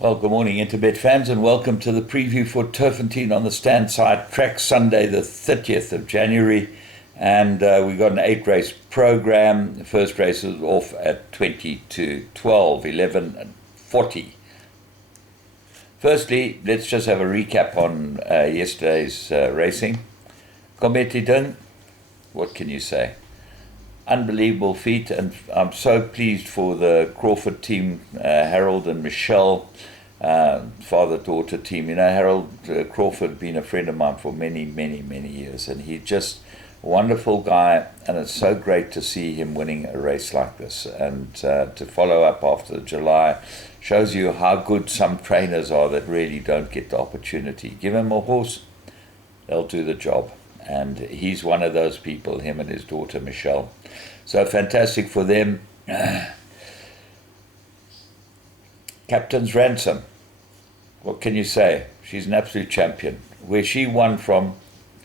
Well, good morning, Interbet fans, and welcome to the preview for Turffontein on the Standside track Sunday, the 30th of January. And we got an 8-race program. The first race is off at 20 to 12, 11 and 40. Firstly, let's just have a recap on yesterday's racing. Competition, what can you say? Unbelievable feat, and I'm so pleased for the Crawford team, Harold and Michelle, father-daughter team. You know, Harold Crawford been a friend of mine for many, many, many years, and he's just a wonderful guy, and it's so great to see him winning a race like this, and to follow up after July shows you how good some trainers are that really don't get the opportunity. Give him a horse, they'll do the job. And he's one of those people, him and his daughter Michelle. So fantastic for them. Captain's Ransom, what can you say? She's an absolute champion. Where she won from,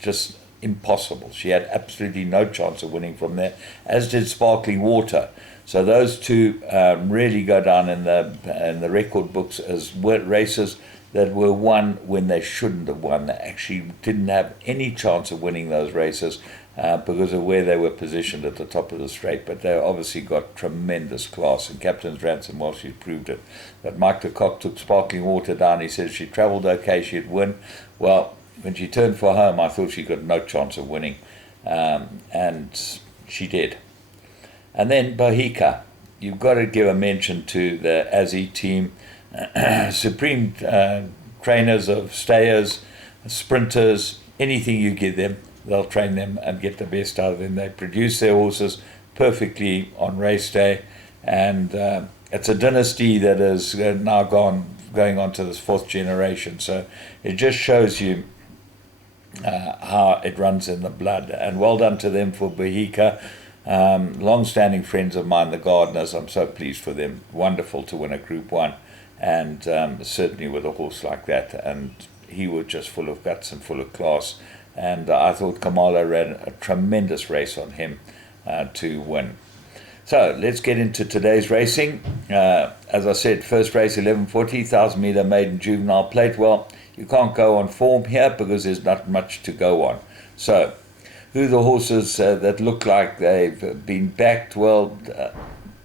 just impossible. She had absolutely no chance of winning from there, as did Sparkling Water. So those two really go down in the record books as races that were won when they shouldn't have won. They actually didn't have any chance of winning those races because of where they were positioned at the top of the straight. But they obviously got tremendous class, and Captain's Ransom, well, she proved it. But Mike de Kock took Sparkling Water down. He said she travelled okay, she'd win. Well, when she turned for home, I thought she got no chance of winning, and she did. And then Bohica, you've got to give a mention to the Aussie team. Supreme trainers of stayers, sprinters, anything you give them, they'll train them and get the best out of them. They produce their horses perfectly on race day, and it's a dynasty that is now going on to this fourth generation. So it just shows you how it runs in the blood, and well done to them for Bohica. Long-standing friends of mine, the Gardeners. I'm so pleased for them. Wonderful to win a Group 1. And certainly with a horse like that, and he was just full of guts and full of class, and I thought Kamala ran a tremendous race on him to win. So let's get into today's racing. As I said, first race 1140, 1,000 meter maiden juvenile plate. Well, you can't go on form here because there's not much to go on. So who are the horses that look like they've been backed? Well,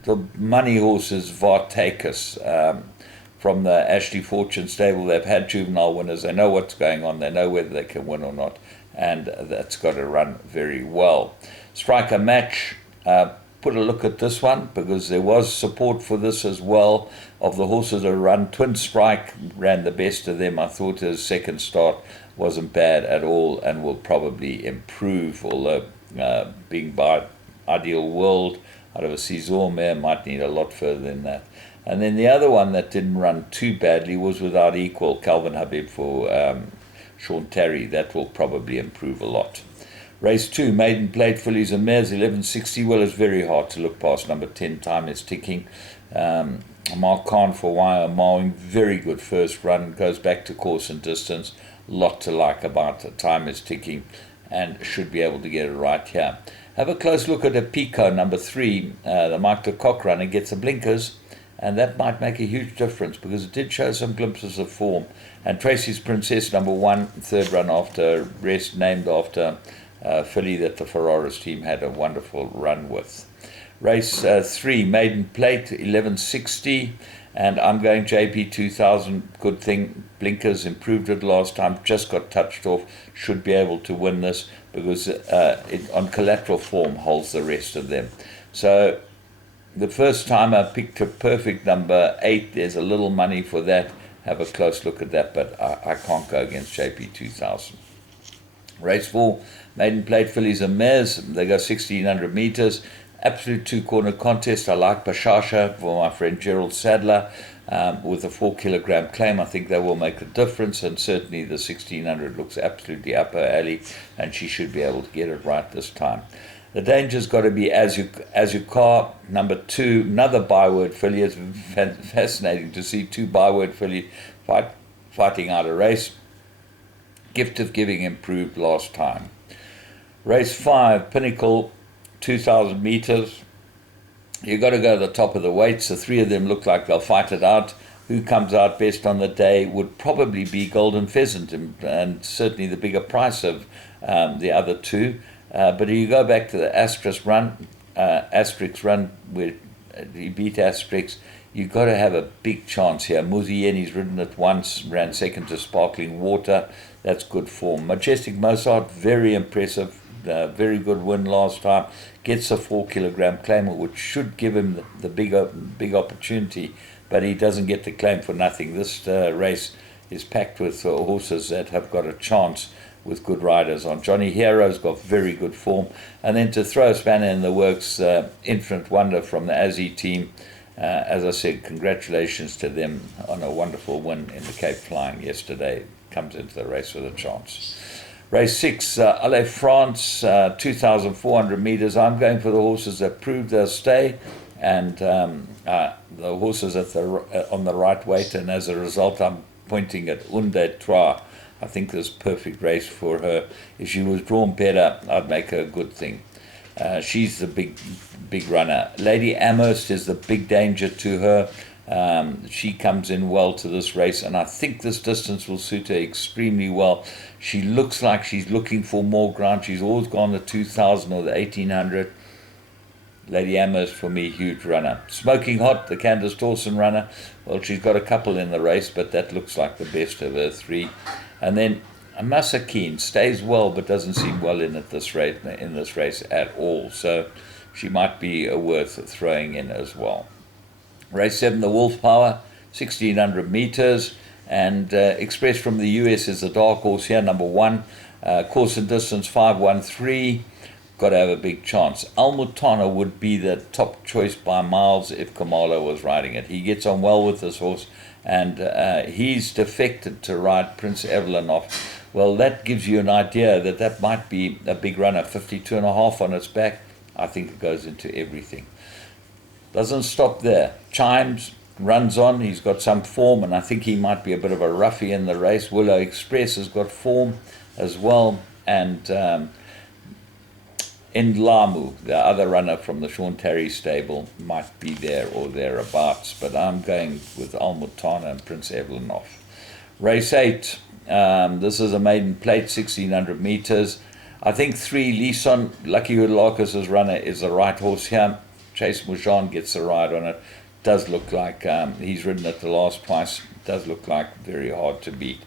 the money horses, Vartakus, from the Ashley Fortune stable. They've had juvenile winners. They know what's going on. They know whether they can win or not. And that's got to run very well. Striker Match, put a look at this one because there was support for this as well of the horses that run. Twin Strike ran the best of them. I thought his second start wasn't bad at all and will probably improve, although being by Ideal World out of a Caesar mare might need a lot further than that. And then the other one that didn't run too badly was Without Equal, Calvin Habib for Sean Terry. That will probably improve a lot. Race 2, Maiden Plate, Fillies and Mares, 1160. Well, it's very hard to look past number 10, Time is Ticking. Mark Khan for Wire Mowing, very good first run, goes back to course and distance. Lot to like about it. Time is Ticking, and should be able to get it right here. Have a close look at a Pico, number 3, the Mike de Kock runner, gets the blinkers. And that might make a huge difference because it did show some glimpses of form. And Tracy's Princess, number 1, third run after rest, named after filly that the Ferraris team had a wonderful run with. Race 3, Maiden Plate, 1160. And I'm going JP 2000. Good thing, blinkers, improved it last time, just got touched off. Should be able to win this because it on collateral form holds the rest of them. So the first time I picked a perfect number 8. There's a little money for that. Have a close look at that, but I can't go against JP 2000. Race 4, Maiden Plate, Fillies and Mares. They go 1,600 meters. Absolute two-corner contest. I like Bashasha for my friend Gerald Sadler with a 4-kilogram claim. I think that will make a difference, and certainly the 1,600 looks absolutely up her alley, and she should be able to get it right this time. The danger's got to be As You Car, number 2, another byword filly. It's fascinating to see 2 byword filly fighting out a race. Gift of Giving improved last time. Race 5, Pinnacle, 2,000 meters. You've got to go to the top of the weights. The 3 of them look like they'll fight it out. who comes out best on the day would probably be Golden Pheasant, and certainly the bigger price of the other two. But if you go back to the Asterix run where he beat Asterix, you've got to have a big chance here. Muzieni's ridden it once, ran second to Sparkling Water. That's good form. Majestic Mozart, very impressive. Very good win last time. Gets a 4-kilogram claimer, which should give him the big opportunity, but he doesn't get the claim for nothing. This race is packed with horses that have got a chance with good riders on. Johnny Hero's got very good form. And then to throw a spanner in the works, Infinite Wonder from the Aussie team. As I said, congratulations to them on a wonderful win in the Cape Flying yesterday. Comes into the race with a chance. Race 6, Allez France, 2,400 meters. I'm going for the horses that proved they'll stay, and the horses on the right weight, and as a result I'm pointing at Unde Trois. I think this is a perfect race for her. If she was drawn better, I'd make her a good thing. She's the big runner. Lady Amherst is the big danger to her. She comes in well to this race, and I think this distance will suit her extremely well. She looks like she's looking for more ground. She's always gone the 2,000 or the 1,800. Lady Amherst, for me, huge runner. Smoking Hot, the Candace Dawson runner. Well, she's got a couple in the race, but that looks like the best of her three. And then Masakine stays well, but doesn't seem well in this race at all. So she might be worth throwing in as well. Race 7, the Wolf Power, 1,600 meters, and Express from the US is the dark horse here, number 1. Course and distance 5:13. Got to have a big chance. Almutana would be the top choice by miles if Kamala was riding it. He gets on well with this horse, and he's defected to ride Prince Evelyn off. Well, that gives you an idea that might be a big runner. 52.5 on its back. I think it goes into everything. Doesn't stop there. Chimes runs on. He's got some form, and I think he might be a bit of a roughie in the race. Willow Express has got form as well, and Indlamu, the other runner from the Sean Terry stable, might be there or thereabouts, but I'm going with Almutana and Prince Evelyn off. Race 8, this is a maiden plate, 1,600 meters. I think 3, Lison, Lucky Hoodlarkus' runner, is the right horse here. Chase Moujon gets a ride on it. Does look like he's ridden it the last twice. Does look like very hard to beat.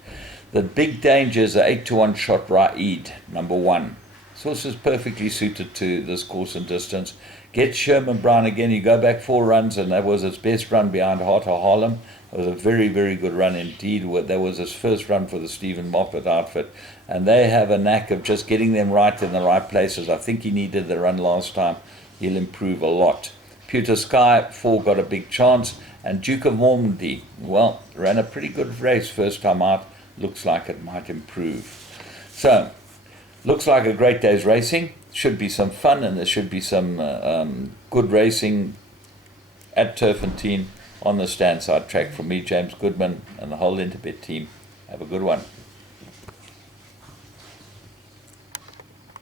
The big danger is the 8-1 shot Raid, number 1. This horse is perfectly suited to this course and distance. Gets Sherman Brown again. You go back 4 runs, and that was its best run behind Heart of Harlem. It was a very, very good run indeed. That was his first run for the Stephen Moffat outfit. And they have a knack of just getting them right in the right places. I think he needed the run last time. He'll improve a lot. Pewter Sky, 4, got a big chance. And Duke of Normandy, well, ran a pretty good race first time out. Looks like it might improve. So, looks like a great day's racing. Should be some fun, and there should be some good racing at Turffontein on the Standside track. From me, James Goodman, and the whole Interbet team. Have a good one.